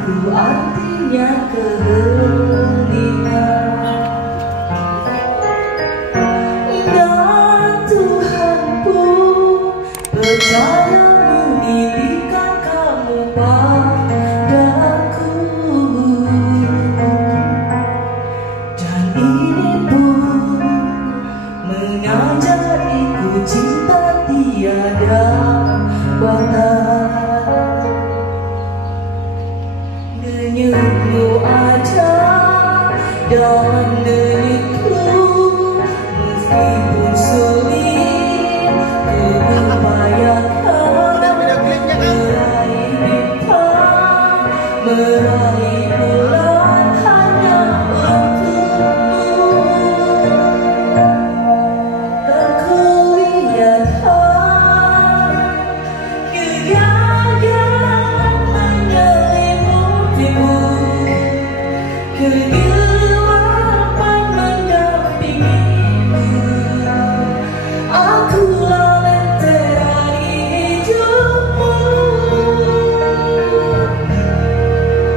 Bagiku artinya keheningan. Dan Tuhan pun percaya mendidikan kamu padaku. Dan ini pun mengajariku cinta tiada batas. Denyutmu ada dalam denyutku, meskipun sulit ku upayakan meraih bintang, meraih bulan hanya untukmu. Dan ku lihatlah kegagalan menyelimuti, kegelapan mendampingimu. Akulah lentera hidupmu.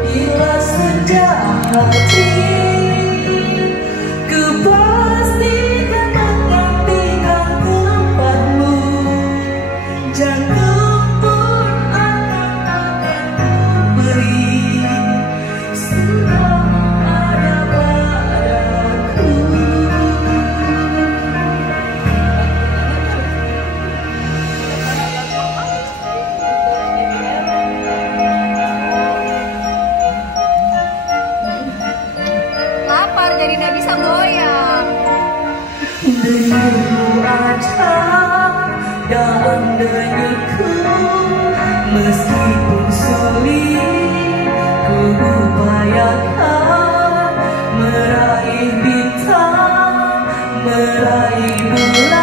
Bila sudah hati, ku pastikan menggantikan tempatmu. Jantung pun akan ku beri semua ada padaku. Lapar jadi tidak bisa goyang. Denyutmu ada dalam denyutku, meskipun sulit ku upayakan meraih bintang, meraih bulan.